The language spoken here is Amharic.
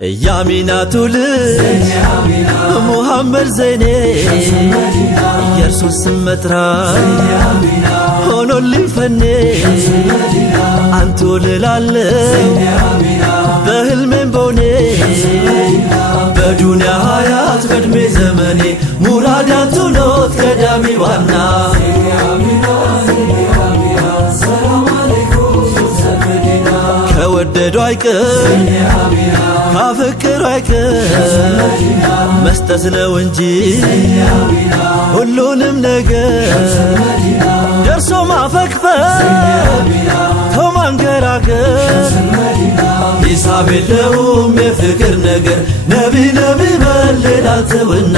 ያሚናቱ ልጅ ሙሐመድ ዘይኔ የእርሶን ስም መጥራት ሆኖልኝ ፈኔ አንቱ ልላለኝ በህልሜም በውኔ በዱንያ ሀያት በዕድሜ ዘመኔ ሙራድ ያንቱ ኖት ቀዳሚ ዋና ከወደዱ አይቀር ካፈቀሩ አይቀር መስጠት ነው እንጂ ሁሉንም ነገር ደርሶ ማፈግፈግ ተው ማንገራገር ሂሳብ የለውም የፍቅር ነገር ነቢ ነቢ በል ሌላ ተውና